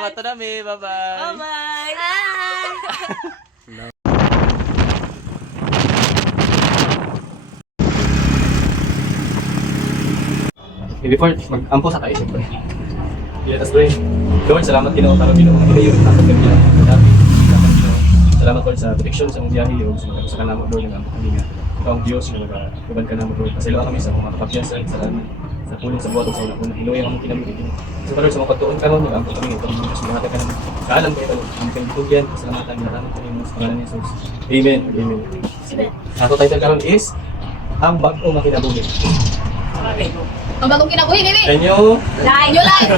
Salamat to nami. Bye-bye. Bye-bye. Before mag-ampo sa tayo, siyempre. Yes, bro. Lord, salamat Ginoo para Ginoo ang ilayo ng ating gabi. Salamat Lord sa protection sa mong biyahe o sa kanamo Lord ng ampo kami nga. Ikaw ang Diyos na nagtuban ka naman Lord. Pasilo kami sa mga kapapyasan sa pulong sa buhat o sa unang Hinuya ang kinamigin. Sa Lord, sa mga pagtuon ka ron, ang ampo kami ito. Salamat ka naman. Kaalam kayo Lord. Ang kanyang salamatan. Salamat kami sa pangalan ni Jesus. Amen. Amen. Ato title karon is ang bagong makinabuhi. Ang bagong kinabuhi, baby. Renyo New life.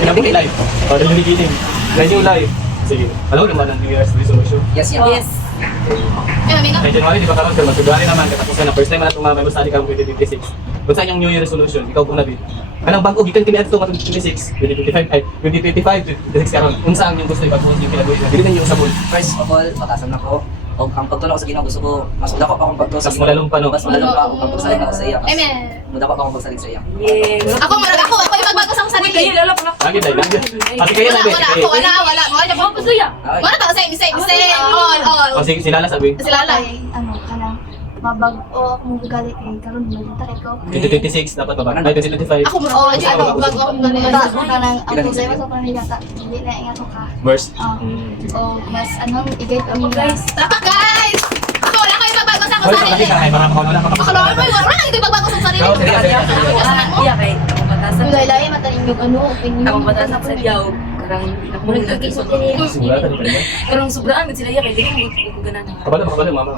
Kinabuhi live. O, Renyo beginning. Renyo live. Sige. Alam mo naman ang New Year's resolution? Yes. Eh, mami nga. Ay, January, di ba karon ka? February naman, katapusan na. First time na itong Bible study ka 2026. Kung saan yung New Year resolution, ikaw po nabi. Anong bago, gikan kini ato 2026, 2025, ay 2025, 2026 karon. Kung saan yung gusto ibago yung kinabuhi na. Dili na yung sabon. First of all, patasan na ko. O ang pagtulong ko sa Ginoo gusto ko mas mudako pa akong pagtulong sa Mas malalong pa, no? Mas malalong pa akong pagsalig ako sa iya. Amen. Mudako pa akong pagsalig sa iya. Ako yung magbago sa akong sarili. Lagi tayo, lagi. Ate kayo Wala, nabi. wala. Mga jabang pasuya. Wala to, same. All. O, sige, sila na sabi. Sila lang. Ano, kanang mabag-o ako mong gagali kay karon magita kay ko. 2026, dapat ba? Ay, 2025. Ako mo, bago ako ganun. Mata mo kanang ang problema sa pamilya ta. Dili na ingat ko ka. Verse. O mas anong i-guide ang guys. Dapat guys! Ako wala kayo magbago sa akong Hoy, sarili. kapatid ka, ay, parang ako wala Ako lang, wala kayo magbago sa sarili. Oo, sige. Iya kay ako batasan. Ang laylay mataling yung ano opinion. Ako batasan sa diyaw. Karang ako nang nagkisot ko. Simula, tadi pa rin. Karang sobraan gud sila iya kay di ko ganan. Kabalo, mama.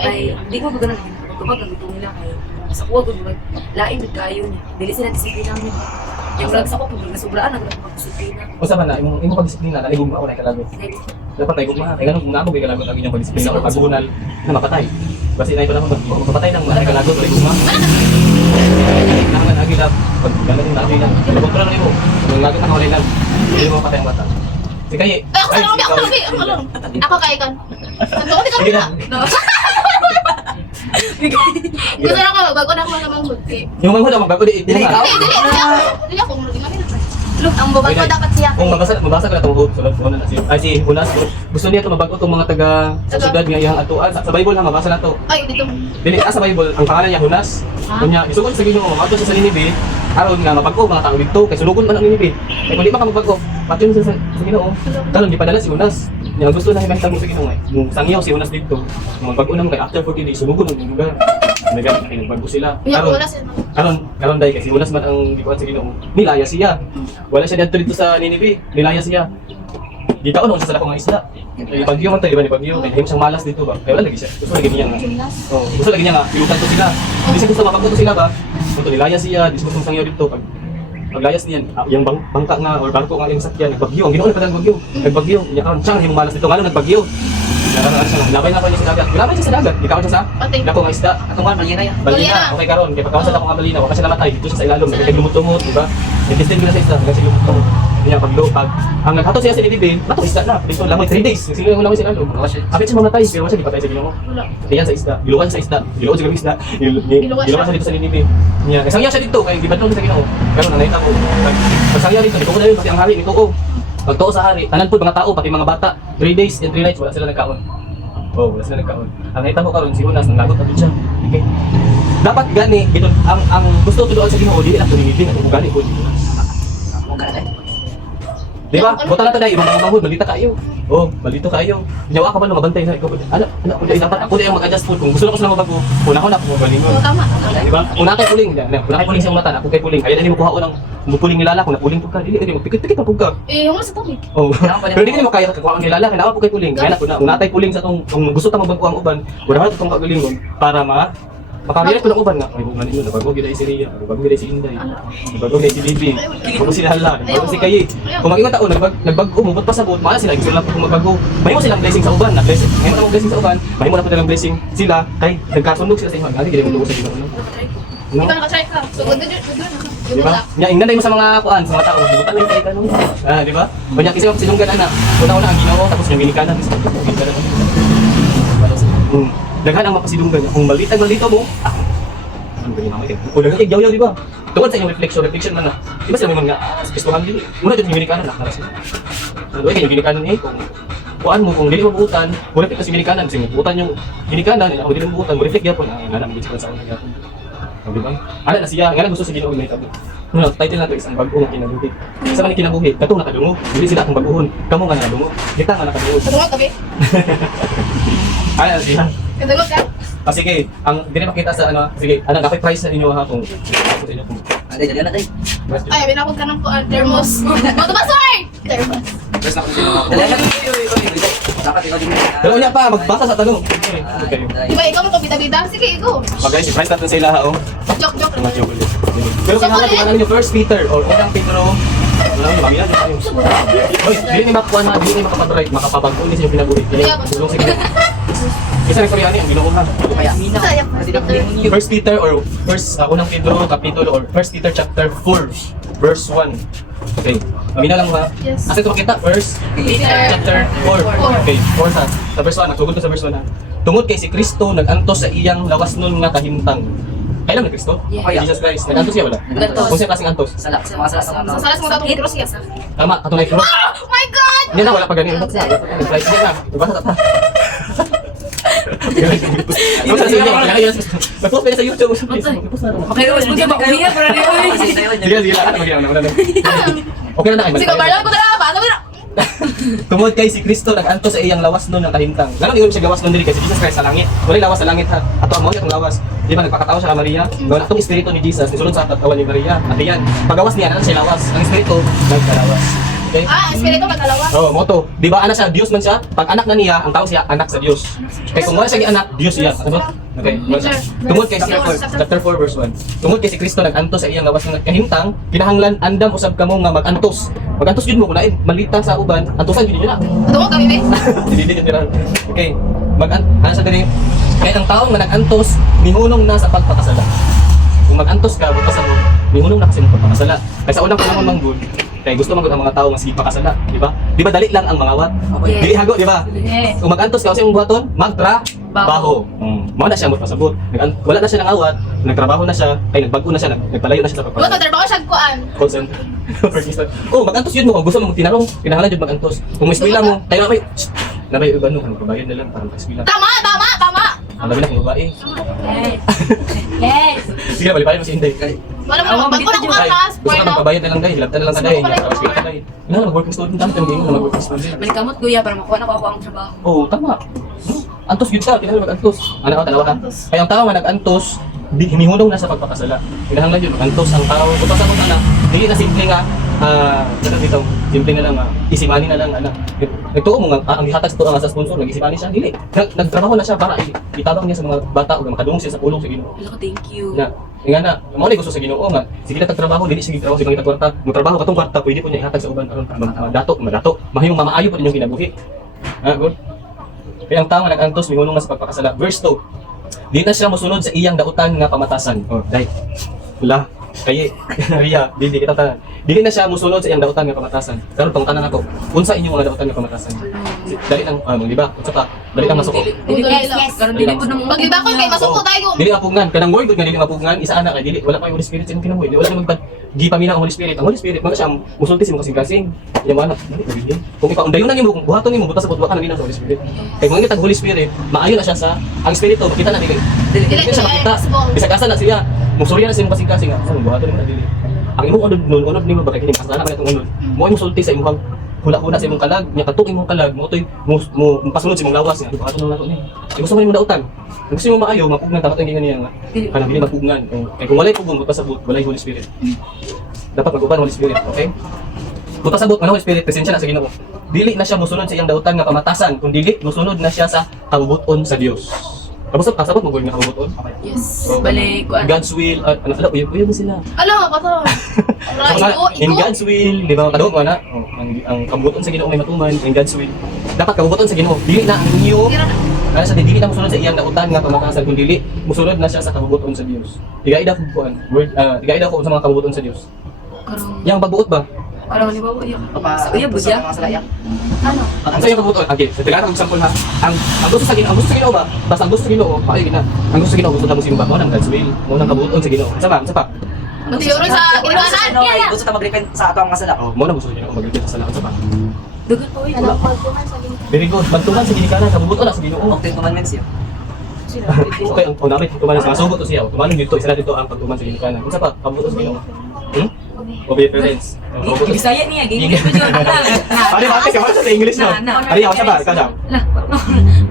Ay di ko ganan. Kapag gagawin nila kay sa kuwa gud lain gud kayo niya. Dili sila disiplina niya. Yung vlog sa ko pag sobraan nagpapagdisiplina. Usa man na, imong pagdisiplina, naligugma ako na ikalagot. Dapat tayo gugma. Kaya ganun, kung nga ako may kalagot ang inyong pagdisiplina o pagbunal na mapatay. Basta inay ko naman, magpapatay ng mga kalagot o gugma. Nahangan lagi na, pag gano'n lagi na, kontrol na mo. Kung lagot na kawalay lang, hindi mo mapatay ang mata. Si Kaye. Ay, ako lang. Ako kay Ikon. Santo ko, di ka Sige na. Gusto na ako, magbago na ako namang budki. Yung mga hula, magbago di ikaw. Dili ako, di nga nila. Look, ang babago dapat siya. Kung mabasa ka na itong hood, sulod na si Hunas, gusto niya ito mabago itong mga taga sa syudad nga iyang atuan. Sa Bible ha, mabasa na ito. Ay, dito. Dili sa Bible, ang pangalan niya Hunas. Kunya, isugod sa Ginoo, mato siya sa Ninive. Aron nga mabago mga tao dito kay sulugon man ang Ninive. Kay kun di man ka mabago, pato sa Ginoo. Karon gipadala si Hunas. Nya gusto na himahitang mo sa Ginoo. Kung sangyaw si Hunas dito, magbago na mo kay after 40 days sulugon ang lugar. Nagbago sila. Karon dai kasi Hunas man ang gikuan sa Ginoo. Nilaya siya. Wala siya dito sa Ninive. Nilaya siya. Di taon sa sala ko nga isda. Bagyo man tayo, di ba bagyo? May siyang malas dito ba? Kaya wala lagi siya. Gusto lagi niya nga. Oh, gusto lagi niya nga. Iutan to sila. Hindi siya gusto mapagpunto sila ba? Gusto nilaya siya, di gusto sangyaw dito. Paglayas niyan, yung bangka nga or barko nga yung sakyan, nagbagyo. Ang ginawa na pala nagbagyo. Nagbagyo. Niya karon siya yung malas dito. Ngano nagbagyo? Labay na ko niya sa dagat. Labay siya sa dagat. Di kaon siya sa dako nga isda. Atong kan balina ya. Balina. Okay karon, kay pagkawasan ako nga balina, wala siya namatay. Dito siya sa ilalom, naglumot-lumot, di ba? Nag-testing na sa isda, hanggang sa lumot-lumot. Kaya pag ang naghato siya sa Ninive, matong isda na. Dito langoy 3 days. Nagsiluyan mo langoy sa ilalom. Apit siya mamatay, pero wala siya di patay sa Ginoo. Kaya sa isda, giluwan sa isda. Giluwan sa isda. Giluwan siya dito sa Ninive. Niya, kasangya siya dito kay gibadlong sa Ginoo. Pero nang nakita ko, pagsangya dito, ito ko na yun pati ang hari nito ko. Pagtuo sa hari, tanan po mga tao pati mga bata, 3 days and 3 nights wala sila nagkaon. Oh, wala sila nagkaon. Ang nakita mo karon si Hunas nang lagot na siya. Okay. Dapat gani ito ang gusto tuduan sa Ginoo dili lang Ninive na gani po si Hunas. Di ba? Buta na tayo, ibang mga mahod, balita kayo. Oh, balito kayo. Nyawa ka ba nung mabantay sa ikaw? Ako dapat ako na yung mag-adjust po. Kung gusto na ko sila mabago, una ko na ako magalingon. Tama. Di ba? Una kay puling, una kay puling sa unatan, ako kay puling. Kaya dali mo kuha ko ng puling nilala ko na puling pugka. Dili, pikit-pikit pa pugka. Eh, yung sa topic. Oh. Pero hindi mo kaya kuha ang nilala, kailangan po kay puling. Kaya na una tay puling sa tong kung gusto ta mabago ang uban, una na tong kagalingon para makareact ko ng uban nga. Ay, bukan ninyo, nabago gila si Ria, nabago gila si Inday, nabago gila si Bibi, nabago si Hala, nabago si Kaye. Kung mag-ingat taon, nagbago, umubot pa sa buot, maala sila, gusto lang po kung magbago. Mahimo silang blessing sa uban, ngayon na blessing sa uban, mahimo na po nilang blessing sila, kay nagkasunog sila sa inyo. Hindi, gila mo tuko sa Ginoo. No? Ikaw nakatry ka. So, good na. Di ba? Ingnan mo sa mga kuan, sa mga tao, butan lang kay kanong. Di ba? Kunya kasi ako sinunggan ana. Una-una ang Ginoo, tapos yung ginikanan, gusto ko ginikanan. Daghan ang mapasidunggan. Kung malito mo, ang galing mamay. Kung daghan yaw-yaw, di ba? Tungkol sa inyong reflection man na. Di ba sila mga nga, gustuhan din. Muna dyan yung Amerikanan na, naras na. Doon kayo yung Amerikanan eh, kung kuhaan mo, kung dili mo buutan, mo reflect sa Amerikanan, kasi buutan yung Amerikanan, ako dili mo buutan, mo reflect yapon, nga namin sa una yapon. Di ba? Ano na siya, nga lang gusto sa Ginoo may tabi. No, title na ito isang bago nga kinabuhi. Isa man kinabuhi, katong nakadungo, dili sila akong baguhon, kamo nga nakadungo, kita nga nakadungo. Kadungot tabi. Ay, siya. Kadungot ka. Ah, sige, ang dili makita sa ano, sige, ano dapat price na ninyo ha kung sa inyo kung Dali na tayo. Ay, binakod ka ng kuan, thermos. Moto password! Thermos. price na kung sino ako. Dali na tayo. Dapat ikaw din. Pero una pa, magbasa sa tanong. Okay. Di ba ikaw mo to bida-bida? Sige, ikaw. Mag-guys, i-price natin sa ilaha, oh. Joke. Mga chocolate. Pero kailangan tingnan niyo first Peter or unang Pedro. Wala mo, mamiya niyo. Hoy, dili ni makuha na, dili ni makapatright, makapabago ni sa inyong pinabuhi. Tulong sige. Isa rin Koreani ang Ginoo ha. Kaya. Sayang Kasi dapat din yun. First Peter or first unang Pedro kapitulo or first Peter chapter 4 verse 1. Okay. Amina lang ha. Yes. Asa ito makita? First Peter. chapter 4. Okay, 4 sa verse 1. Nagsugod ko sa verse 1 ha. Tungod kay si Kristo nagantos sa iyang lawas nun nga kahimtang. Kailan ni Kristo? Yeah. Jesus Christ. Nagantos siya wala? Nagantos. Kung siya klaseng antos? Sala, sa mga sala sa mga. Sa salas mo tatong cross ya. Tama, katunay ko. Oh my God! Yan na, wala pa ganun. Flight niya na. Ibasa tata. Ibasa sa YouTube. Mag-post pa niya sa YouTube. I-post na. Okay, mas buti makuha para niyo. Sige, sige. Ano magiging ano? Okay na na kayo. Sige, barlang ko na lang. Basta mo na. Tungod kay si Kristo naganto sa iyang lawas nun ng kahimtang. Ganun ingon siya gawas nun diri kay si Jesus Christ sa langit. Wala lawas sa langit ha. Ato amo niya tong lawas. Di ba nagpakatao siya kay Maria? Gawa tong espiritu ni Jesus nisulod sa katawan ni Maria. At yan, pagawas niya na siya lawas. Ang espiritu nagkalawas. Okay? Ah, espiritu magkalawa. Oh, moto. Di ba anak siya, Diyos man siya. Pag anak na niya, ang tao siya anak sa Diyos. Kaya kung wala siya anak, Diyos siya. Ano? Okay. Tungod kay si chapter 4 verse 1. Tungod kay si Kristo nagantos sa iyang lawas ng kahimtang, kinahanglan andam usab kamo nga magantos. Magantos jud mo kun lain malita sa uban, antusan jud na. Kadungot kami, be. Dili jud nila. Okay. Ano sa diri? Kaya ang taong nga nagantos, mihunong na sa pagpakasala. Kung magantos ka, buta sa mo, mihunong na kasi mo pagpakasala. Kaya sa unang panahon mang good, kaya gusto man gud ang mga tao nga sige pakasala, di ba? Di ba dali lang ang mangawat? Yes. Dili hago, di ba? Yes. Kung magantos ka, kasi yung buhaton, magtrabaho. Mao na siya mo pasabot. Wala na siya ng awat, nagtrabaho na siya, ay nagbago na siya, nagpalayo na siya sa Diba, pagpapasala. tatrabaho siya kuan. Call center. Oh, magantos yun mo. Kung gusto mo magtinarong, kinahanglan jud magantos. Kung may eskwela mo, tayo na may iba no, magbabayad na lang para mag-eskwela. Tama. Ang dami na kung babae. Yes. Sige, balipayan mo si Inday. Wala mo na, bago na kuha Ay, class. gusto ka magbabayad na lang dahil, hilabtan na lang ka dahil, nakakaskwela ka dahil. Mag-working student lang, hindi mo na mag-working student. Manikamot kuya para makuha na ko ako ang trabaho. Oo, tama. Antos yun ka, kinahanglan mag-antos. Ano ka, dalawa ka? Kaya ang tao nga nag-antos, humihunong na sa pagpapasala. Kinahanglan yun, mag-antos ang tao. Kung pa sa mga anak, hindi na simple nga, dito, simple na lang, easy money na lang, nagtuo mo nga, ang ihatag sa sa sponsor, nag-easy money siya, dili. Nagtrabaho na siya para itabang niya sa mga bata o makadungong siya sa pulong sa Ginoo. Hello, thank you. Na, nga na, mo na gusto sa Ginoo nga, sige na tagtrabaho, dili sige trabaho sa ibang kwarta. Mo trabaho katong kwarta, pwede po niya ihatag sa uban aron madato, mahayong mamaayo po ninyong kinabuhi. Good. Kaya ang tao nga nag-antos mihunong na sa pagpakasala. Verse 2. Di na siya mosunod sa iyang dautan nga pamatasan. Oh, dai. Wala. Kaya, Maria, dili kita tanan. Dili na siya mosunod sa iyang dautan nga pamatasan. Karon tong tanan ako. Unsa inyong mga dautan nga pamatasan? Dali lang, di ba? Unsa pa? Dali lang masuko. Yes. Karon dili ko nang Paglibakon kay masuko tayo. Dili mapugngan. Kanang word nga dili mapugngan, isa ana kay dili wala pa yung Holy Spirit sa imong kinabuhi. Wala na magpad gipamina ang Holy Spirit. Ang Holy Spirit mga siya musulti sa imong kasing-kasing. Yung mga dili. Kung ipaundayon na nimo kung buhaton nimo butas sa butwa ka na sa Holy Spirit. Kay mga tag Holy Spirit, maayo na siya sa ang Espiritu, makita na dili. Dili siya makita. Bisag asa na siya. Musulya na sa imong kasing-kasing. Sa buhaton nimo na dili. Ang imong unod nimo ba kay kini kasalanan pa itong unod. Mo musulti sa imong hula-hula sa imong kalag, nya katung imong kalag, mo toy mo pasunod sa imong lawas nga. Buhaton na nato ni. Gusto mo nimo dautan. Kung gusto mo maayo, mapugnan dapat ang gingan niya nga. Kanang dili mapugnan. Kay kung walay pugong pasabot, walay Holy Spirit. Dapat mag-uban Holy Spirit, okay? Kung pasabot man Holy Spirit, presensya na sa Ginoo. Dili na siya mosunod sa iyang dautan nga pamatasan, kung dili mosunod na siya sa kabubuton sa Dios. Tapos pasabot mo gud nga kabubuton. Yes. Balik ko God's will, uyo mo sila. Ala, kato. In God's will, di ba kadong mo na? Ang kabubuton sa Ginoo may matuman, in God's will. Dapat kabubuton sa Ginoo. Dili na ang inyo. Kaya sa dili na musunod sa iyang dautan nga pamatasan, kung dili musunod na siya sa kabubuton sa Dios. Tigaida ko kuan. Tigaida ko sa mga kabubuton sa Dios. Karong Yang pagbuot ba? karong di ba uya? Sa uya budya? Mga salaya. Ano? Ang sa'yo kabuton, okay, sa tigaran ang example ha. Ang gusto sa Ginoo ba? Basta ang gusto sa Ginoo, ay gina. Ang gusto sa Ginoo gusto ta mo simba mo nang God's will, mo nang kabuton sa Ginoo. Sa pa? Magsiguro sa ginawanan. Yeah. Gusto ta mag-repent sa ato ang masala. Oh, mo na gusto niyo mag-repent sa salamat sa pa. Dagan pa uy. Alam pagtuman sa ginikanan. Very good. Magtuman sa ginikanan, kabubuto na sa Ginoo. Og 10 commandments yun. Okay, ang namin tumanan sa sugot to siya. Tumanan dito, isa na dito ang pagtuman sa ginikanan. Unsa pa? Kabubuto sa Ginoo. Obedience. Di Bisaya niya, gini ko jud. Ari mati ka sa English no. Ari ako sa ba? Ikaw daw. Lah.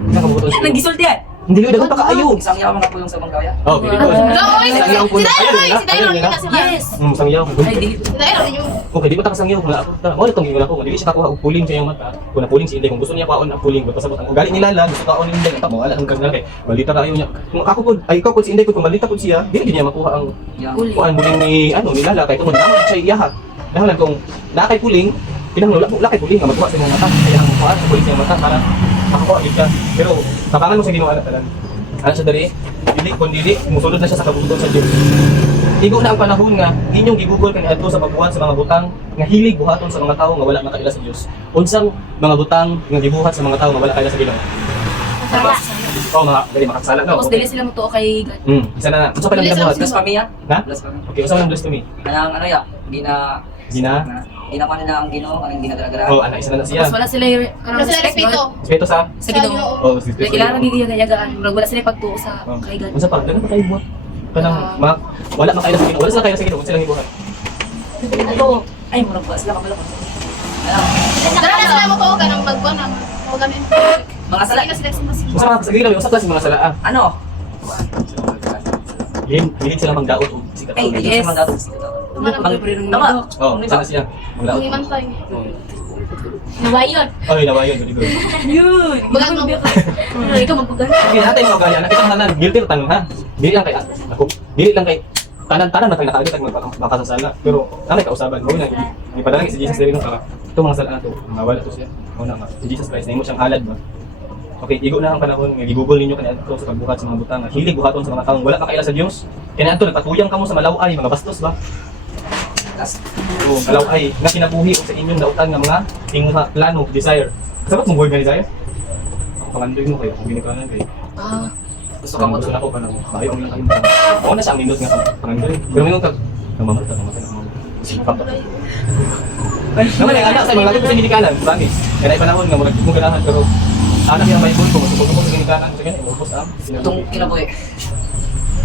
Unsa kabubuto sa Ginoo? Nagisulti yan. Hindi ko dapat pakaayo. Isang yaw mga pulong sa bangkaya. Oh, very good. Oy, si Sangyaw ko na. Dairo, Ayun, si Dairo, ayun, kita sila. Yes. Sangyaw. Ay, dili. Si Dairo, yung Okay, di ba ta kasangyaw kung naabot ta. Mo itong gingon ako, dili siya kakuha og puling sa iyang mata. Kung napuling si Inday, kung gusto niya paon ang puling, pasabot ang ugali nila lang, gusto kaon ni Inday, tamo wala ang kagnan kay balita kayo niya. Kung ako pud, ay ikaw pud si Inday kung balita pud siya, dili niya makuha ang Yeah. kuan buling ni ano ni Lala kay tungod naman siya iyahat. Dahil kung nakay puling, kinahanglan wala kay puling nga magkuha sa imong mata, kaya ang kuha sa puling sa imong mata para makakuha gid ka. Pero tabangan mo sa Ginoo ana tanan. Ano siya dali? Dili kun dili, musulod na siya sa kabubuton sa Dios. Igo na ang panahon nga inyong gigugol kani adto sa pagbuhat sa mga butang nga hilig buhaton sa mga tawo nga wala makaila sa Dios. Unsang mga butang nga gibuhat sa mga tawo nga wala kaila sa Ginoo? Oh, mga dali makasala no. Tapos dili sila mo to kay God. Isa na. Unsa pa lang gibuhat? Blasphemy yan. Ha? Blasphemy. Okay, unsa man blasphemy? Kanang ano ya, Gina. ginawa nila ang Ginoo, kanang ginagara-gara. Oh, ana isa na siya. Tapos wala sila yung wala sila respeto. Respeto sa Sa Ginoo. Oh, respeto. Like kailangan gigiyagaan, wala sila pagtuo sa Oh. kay God. Unsa pa? Daghan pa kayo buhat. Kanang wala makaila sa Ginoo. Wala sila kaila sa Ginoo, unsa lang gibuhat? Ano? Ay, mura pa sila kapala. Dara na sila mo ko kanang pagkuan na. O gamin. Mga sala. Sila sila sila. Unsa mga sa Ginoo, unsa klase mga sala? Ano? Hilig sila magdaot og sikat. Ay, Yes. yes. Man dato. Tama. Oh, sana siya. Magdaot. Ang imantay. Oh. Nawayon. Oy, nawayon very good. Yun! Bagan mo. Ikaw magpagana. Okay, natin mga gali, anak kita tanan, guilty tanan ha. Dili lang kay ako. Dili lang kay tanan-tanan matay nakaagit ang makasasala. Pero nanay kausaban mo na ipadala si Jesus diri no ka. Ito mga sala to, mawala to siya. Una nga, si Jesus Christ nahimo siyang halad ba. Okay, igo na ang panahon nga gigugol ninyo kani adto sa pagbuhat sa mga butang. Hilig buhaton sa mga tawo wala makaila sa Dios. Kani adto nagpatuyang kamo sa malaway mga bastos ba. Oh, malaway nga kinabuhi og sa inyong dautan nga mga tinguha, plano, desire. Sabat mo word nga desire? Ako pangandoy mo kayo, kung binikanan kayo. Gusto Kung ka mo gusto na ko pa lang, bayo ang ilang kayong ako na siya ang minute nga pangandoy. Pero minute ka, namamatay, Sipa pa. Naman yung anak sa mga lagi ko sa ginikanan, promise. Kaya na panahon nga, magiging mong ganahan, pero anak yung may bull ko, masupog ko sa ginikanan, sa ganyan, umupos ang itong kinabuhi.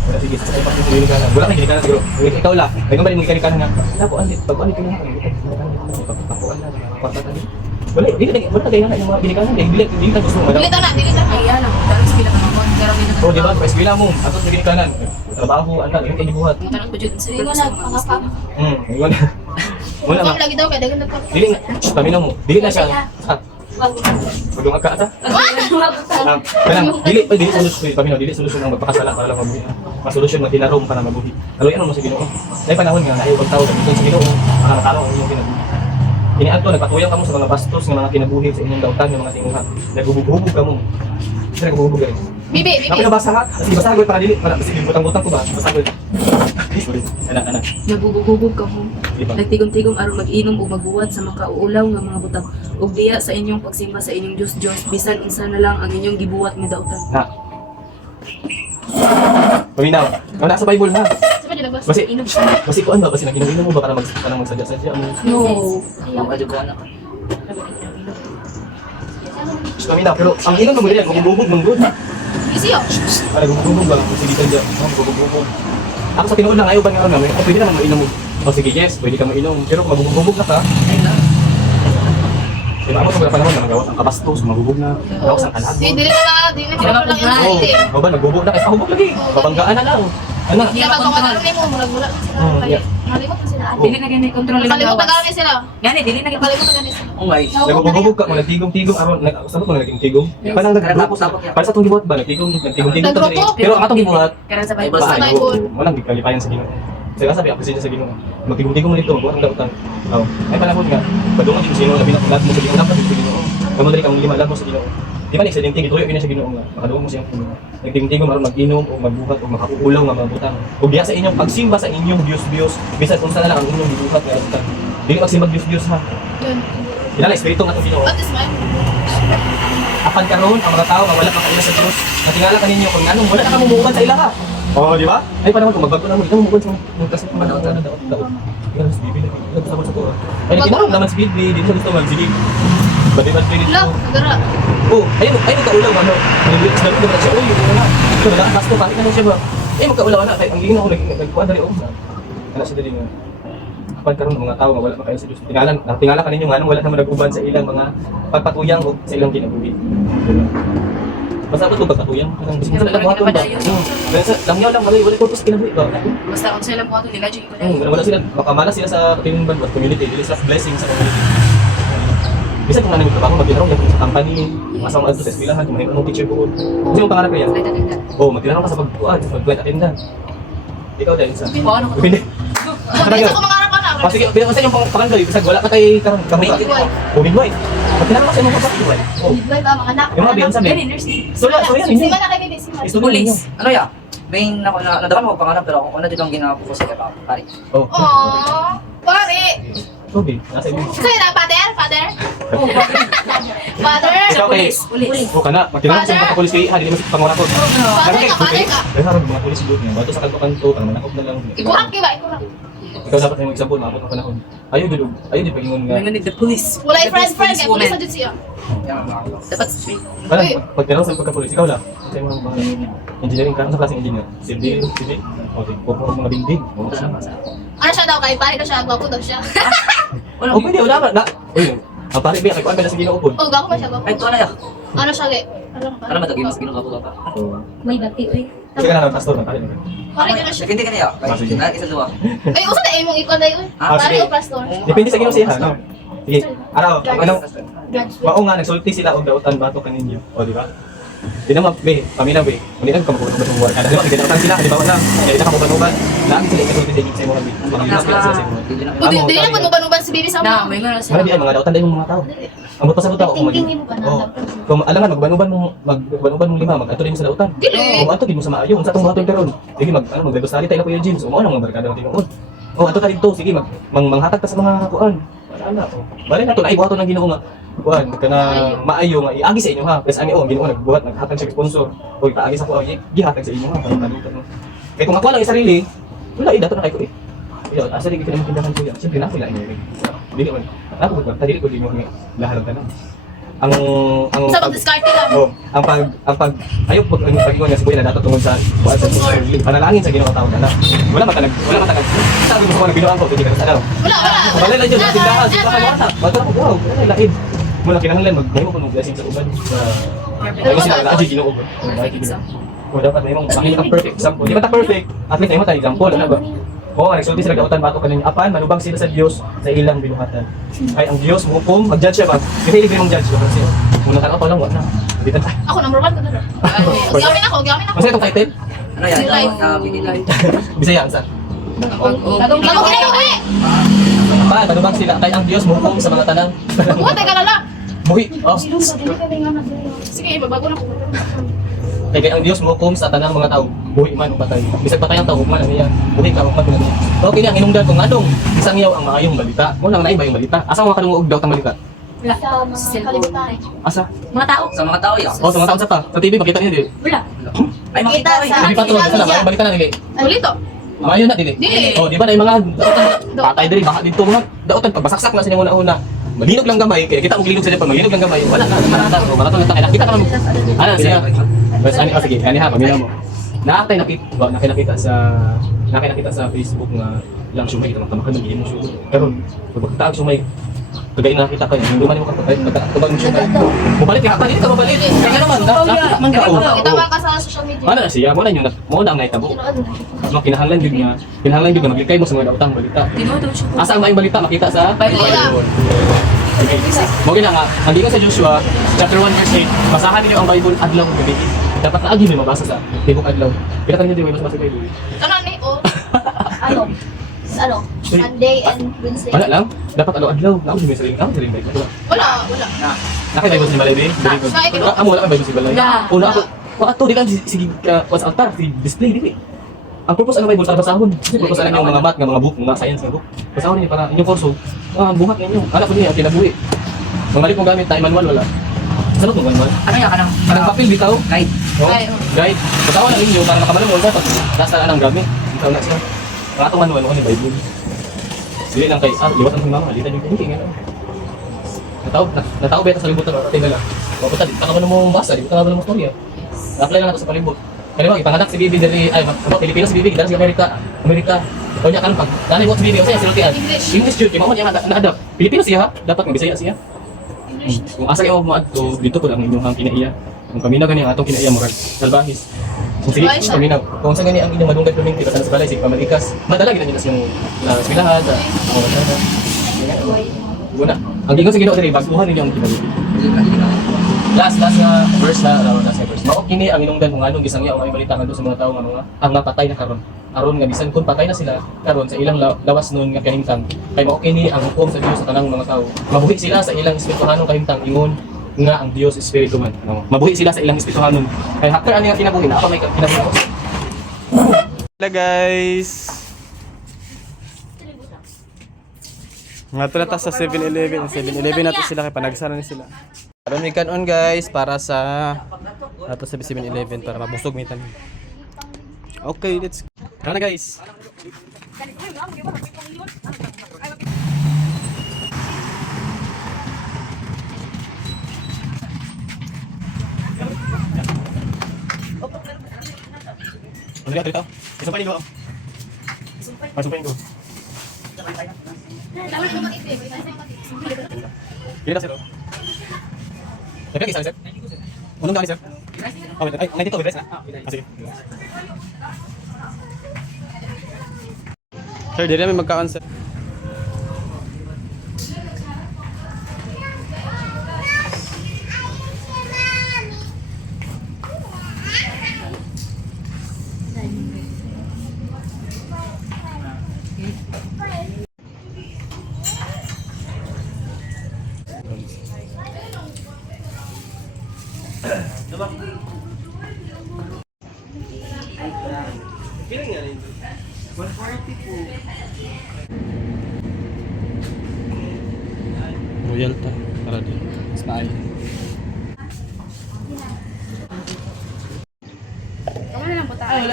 wala sige, sa iba yung ginikanan. Wala kang ginikanan siguro. Ikaw lang, may gumbalin mo ginikanan nga. Ako, andit, pag-ano yung ginikanan, pagpakuan na, kwarta tali. Wala kayo nga yung mga ginikanan, hindi ka gusto mo. Dili ta na, dili ta. Ay, ano, dalas sila ka naman. Karami na Oh, di ba? Pa eskwela mo, ato sa ginikanan. Trabaho, anak, yung kayo buhat. Tanong ko dyan sa Hindi ko nagpangapang. Ngayon. Wala Kung nga. lagi daw kay dagan nagpag. Dili nga, pamino mo. Dili na siya. Magdungag ka ata. Dili solusyon pamino, dili solusyon ang magpakasala para lang mabuhi. Masolusyon magtinarom para mabuhi. Aluyan mo sa Ginoo. Dahil panahon nga naayog ang tao dito sa Ginoo para makaraw ang inyong kinabuhi. Kiniadto nagpatuyang kamo sa mga bastos nga mga kinabuhi sa inyong dautan nga mga tinguha. Naghubog-hubog kamo. Sila naghubog ka rin. Bibi, Ako bibi. nabasa ha? Kasi basa ko para dili para kasi butang-butang ko ba? Basa ko. Sorry. Anak. Nagubog-ubog ka mo. Di ba? Nagtigom-tigom aron mag-inom o magbuhat sa makauulaw nga mga butang. Ug diya sa inyong pagsimba sa inyong Diyos bisan unsa na lang ang inyong gibuhat nga dautan. Ha. Paminaw. Wala sa Bible ha. Sa pa nagbasa. Basi ko ano, basi naginom mo ba para magsadya-sadya mo. No. Ang kadyo ko anak. Paminaw, pero ang inom mo dili gububog mong good. Easy yo. Para gububog ba? Sige sadya. Gububog. Ako sa tinuod lang ayaw ba nga namin? Pwede naman mainom mo. O sige, yes, pwede ka mainom. Pero kung magububog na ka, diba ako sa panahon na nagawas ang kabastos, magubog na, nagawas ang kalahag. Di dili na, dili na lang yung Oo, hindi. ba nagbubog na kasi ahubog lagi. Babanggaan na lang. Ano? Hindi na pagkawalan mo, murag-murag sila. yeah. Malimot na sila. Dili na gani kontrol nila. Nakalimot na gani sila. Gani dili na gani. Nakalimot na gani sila. Oh my. Nagububog ka, kung nagtigom-tigom, aron, sabot mo naging tigom. Parang Tapos. para sa itong gibuhat ba, nagtigom-tigom to dali. Pero ang atong gibuhat, Karon sa Bible. Sa Bible. walang kalipayan sa Ginoo. Saya sabi ako sa Ginoo. Magtigom-tigom mo dito, buhat ang dautan. Oh, ay panahon nga, padungan din sa Ginoo, labi na kulat mo sa Ginoo, dapat sa Ginoo. Kamo dali kang lima lang mo sa Ginoo. Di ba ni sa dingting ituyo kini sa Ginoo nga, makadungog mo siyang Ginoo. Nagtigom-tigom aron mag-inom o magbuhat o makakuulaw nga mga butang. Ug diha sa inyong pagsimba sa inyong Dios, bisan kung saan na lang ang inyong gibuhat nga butang. Dili magsimba Dios ha. Yun. Dinala espiritu nga itong Ginoo. What is mine? Apan karon ang mga tao nga wala makaila sa Dios. Natingala kaninyo kung anong wala na kamumuuban sa ilaha. Oh, di ba? Ay, panahon kung magbago na mo. Ito mo sa mga kasi kung daot. Ikaw si Bibi. Ikaw sa ko. Ay, kinarap naman si Bibi. Di siya gusto magsigig. Baliban Bibi. Wala, nagara. Oh, ayun magkaulaw ano. Nag-weeks na rin ba siya? Uy, yun na. Ito na lakas ko kahit ano siya ba? Eh, magkaulaw na. Kahit ang lingin ako nagkuha dali. Ano siya dali nga. Kapag karoon ng mga tao, wala pa kayo sa Diyos. Tingala ka ninyo nga nung wala naman nag-uban sa ilang mga pagpatuyang o sa ilang kinabuhi. Basta ito pagpatuyang. Gusto mo sa ilang buhaton ba? Langyaw lang, wala purpose kinabuhi ba? Basta kung sila po ito nila, dyan ko na Wala sila, makamala sila sa kailangan ba community. Dili sila blessing sa community. Bisa kung namin trabaho, magtinarong yan sa company, masama ito sa eskwelahan, kung mahimang teacher ko. Kasi yung pangarap ko yan. Oo, magtinarong ka sa mag-flight attendant. Ikaw din, isa. Ano ko? Hindi. Mabilis ako mangarap ka na. Sige, bilang kasi yung panganggal, bisag wala ka tayo kamay. O midwife. Magtinarong ka sa mga kapatid. Midwife ba, mga anak? Yung mga biyan sabi. Yan, nursing. So yan, Si hindi. Mana kay Bibi, si Mana. Police. Ano ya? May nadakan mo pangarap pero ako na dito ang ginawa ko sa kaya pare. Oh. Aww, pare. Toby, nasa iyo. Sa'yo na, father? Father? Father? Ikaw kay, Police. o kana, magtinarong sa mga polis kay Ihali, di mo sa panguna ko. Father ka, father ka. Kaya harap mga polis doon niya. Bato sa kanto-kanto, parang manakop na lang. Ikurak ka ba? Ikurak. Ikaw dapat na mag-example, maabot ng panahon. Ayaw dulog. Ayaw di pagingon nga. May ngunit the police. Wala The yung friend, best friend. Kaya pulis policewoman. na dito siya. Dapat straight. Parang, pag tinanong sa pagka-polis, ikaw lang. Kasi mga engineering ka, ano sa klaseng engineer? Civil, civil? Okay, o mga building. O, Ano siya daw kay pare daw siya, gwapo daw siya. O, pwede, wala ba? Uy, ang pare, biya, kay kuwan ba na sa ginaupon? Oh, gwapo man siya, gwapo. Ay, ito na ya. Ano siya, ge? Ano Ano matagin mas ginawa ko ba? May bati, uy. Kasi ka na ng pastor, pare. Pare ka na siya. Hindi ka niya. Sige. Kaya isa duwa. Ay, usa na imong ikaw na yun. Ah, Pare sige. o pastor? Depende sa ginawa siya, no? Sige, araw, anong, Graduate. mao nga, nagsulti sila og dautan bato kaninyo. O, di ba? Di naman, be, pamina, be. Hindi na kamukulang ba itong work. Di ba, nagdautan sila, di ba na? Kaya ita kamukulang. Lagi sila ikasulti sa inyo sa mga be. Mga sila sa inyo. Hindi na panuban si baby sa Na, mo. may mga Marami ay mga dautan dahil mga tao. Ang buta sa buta ako Thinking mo ka na. Oo. Kung alangan magbanuban mong lima, mag-ato din mo sa dautan. Dili. Kung ato din mo sa maayo, sa atong buhaton karon. Sige mag study tayo na Kuya James. Umo nang mga barkada ng tinuod. Oh, ato ka dito, sige manghatag ta sa mga kuan. Wala oh. Bali na to na buhaton ng Ginoo nga. Kuan kana maayo nga iagi sa inyo ha. Plus ani ang Ginoo nagbuhat naghatag siya sponsor. Oy paagi sa kuan gihatag sa inyo ha para kadutan mo. Kaya kung ako lang yung sarili, wala dato na kay ko eh. Yo, asa di kita makindahan ko yan. Siyempre na sila ini. Dili man. Ako ba tadili ko din mo lahat ng tanan. Ang Sa mag-discard ka. oh, ang pag ayaw pag ang pag-ingon nga sa buhay na dato tungod sa kuan sa panalangin sa Ginoo tawo na. Wala man tanag. Sabi mo ko na binuang ko hindi ka sa ano. Wala. Wala lang dyan, Never, tindahan, sa never. mga bata ko, wow, wala lain. Mula kinahanglan, mag-mahimo ko ng blessing sa uban. Ayaw sila na adyo ginoo. O dapat may mong makita kang perfect example. Di ba ta perfect? At least ay mo tayo example, ano ba? Oo, nagsulti sila kautan bato kanina. Apan, manubang sila sa Diyos sa ilang binuhatan. Ay, ang Diyos, hukom, mag-judge siya ba? Kasi hindi mong judge ba? Kasi muna ka lang wala na. Dito tayo. Ako number 1 ko na. Gamin ako. Masaya itong title? Ano yan? Binilay. Bisaya, ang sa? Ako kinayo eh. Apan, manubang sila. Kaya ang Diyos, hukom sa mga tanang. Buhat ay kalala. Buhi. Oh. Sige, babago na ko. Kaya ang Diyos mo kung sa tanang mga tao, buhi man o patay. Bisag patay ang tao, hugman ang iya. Buhi ka, hugman ko na. Okay niya, hinungdan kung anong isang iyaw ang maayong balita. Mo lang na iba yung balita. Asa mga kanunguog daw ang balita? Sa mga kalibutan. Asa? Mga tao. Sa mga tao ya. O, sa mga tao sa ta. Sa TV, makita niyo dili. Wala. Ay makita Kita rin. sa- Hindi pa to, sa na, balita na dili. Ulito. Maayo na dili. Dili. O, di ba na yung mga dautan, patay dili, baka dito mga dautan, pagbasaksak na sa inyo una-una. Malinog lang gamay, kaya kita mong linog sa Japan, malinog lang gamay. Wala na, marata. O, marata lang tayo. Nakita naman. Ano, siya. Bas, ano, sige, ano ha, pamilya mo. Nakakita sa Facebook nga lang sumay, kita magtamakan ng hindi mo sumay. Pero, pag magkataag sumay, kagaya nakita ka niya, hindi man mo kapatid, magkataag ng sumay. Mabalik ka, hindi ka mabalik. Kaya naman, nakita man ka. Itawa ka sa social media. Ano na siya, mo na ang naitabo. Mas kinahanglan yun nga, nga maglikay mo sa mga daotang balita. Tinood siya. Asa ang maing balita makita sa Bible. Okay. Mo gina nga, ang gikan sa Joshua, chapter 1 verse 8, basahan niyo ang Bible adlaw ug gabi. Dapat lagi may mabasa sa tibok adlaw. Kita kanyo di may mabasa sa Bible. Ano ni? Oh. Ano? Sunday and Wednesday. Wala lang, dapat adlaw. Ako di may sarili, Bible. Wala. Nakay Bible sa balay, very good. Amo wala ka Bible sa balay. Yeah. Una ako, ato di lang sige sa altar, si display dili. Ang purpose ano Bible para basahon. Kasi purpose ano yung mga math, nga mga book, mga science nga book. Basahon niyo para inyong kurso. Buhat ninyo. Anak ko niya kinabuhi. Mangalik mo gamit tayo manual wala. Sa Kasabot mo ba naman? Ano yan ka ng Anong papel bitaw? guide? Oh, Ay, oh. guide. Batawa na ninyo para makabalong mo sa lasta na ng gamit. Bitaw na siya. Ratong manual mo ni Bible. Dili lang kay liwat ang mama, dili yung thinking ano. Nataw beta sa libutan tingala. Papunta di ka man mo basa, di ka man mo storya. Apply lang nato sa palibot. Kaya mo ipanganak si Bibi dari ay Pilipinas si Bibi dari sa Amerika. O niya karon pag dali mo si Bibi usa silutian. English jud kay mo niya na-adapt. Pilipino siya, dapat mabisaya siya. Kung asa kayo maadto dito ko lang inyong kinaiya. Kung paminaw gani ang atong kinaiya mo salbahis. Kung sige, paminaw. Kung sa gani ang inyong madunggat perminti sa balay sig pamalikas. Madala gid nila siyang eskwelahan sa Guna. Ang gingon sa Ginoo diri baguhan ninyo ang kinabuhi. Last nga verse na last nga verse. Mao kini ang inungdan kung anong gisangya o may balita ngadto sa mga tawo nga mga ang napatay na karon. Aron nga bisan kun patay na sila karon sa ilang lawas nun nga kahimtang kay mao kini ang hukom sa Dios sa tanang mga tawo. Mabuhi sila sa ilang espirituhanong kahimtang ingon nga ang Dios espiritu man. Mabuhi sila sa ilang espirituhanon. Kay hakter ani nga kinabuhi na apa may kinabuhi. Hello guys! Nga ito na ta sa 7-Eleven. 7-Eleven natin sila kaya panagsara ni sila. Karon may kanon guys para sa nato sa 7-Eleven para mabusog mi tanan. Okay, let's go. Tara na guys. Ano dito? Isumpay ko. Pasumpay ko. Kira sir. Lagi isa sir. Unong dali sir. Oh, ay, ngay dito bidres na. Sige. Sir, di namin magkaon sir. Royal ta para din. Smile. Kamu na lang po tayo.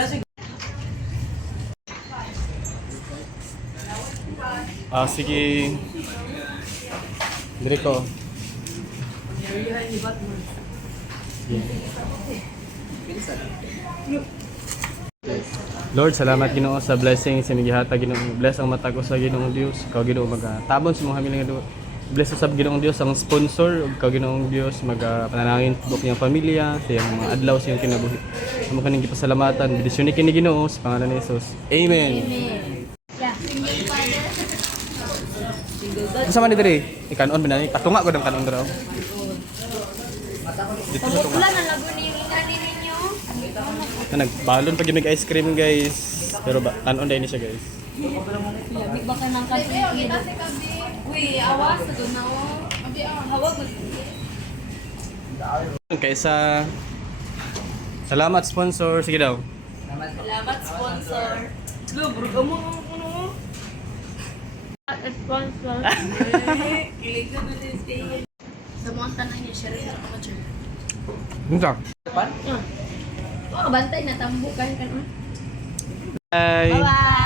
Sige. Dire ko. Lord, salamat Ginoo sa blessing sa migihata Ginoo. Bless ang mata ko sa Ginoong Dios. Ikaw Ginoo tabon sa mga hamiling nga bless sa Ginoong Dios ang sponsor ug ikaw Ginoong Dios panalangin tubok niyang pamilya sa iyang mga adlaw sa iyang kinabuhi. Amo kaning gipasalamatan bendisyon kini Ginoo sa pangalan ni Jesus. Amen. Asa man diri? Ikanon binani patunga ko ng kanon diraw. Dito sa tunga. Wala na lago ni yung inani ninyo. Nagbalon pag may ice cream guys. Pero kanon dai ni siya guys. Labi ba ka nang kasi uy, awas sa doon na oh. Abi, hawag mo. Kaysa salamat sponsor. Sige daw. Salamat, sponsor. Sponsor. Kilig na doon yung stay. Sa mga tanang niya, share rin ako ma-share. Unsa? Bantay na tambo kain ka. Bye. Bye-bye.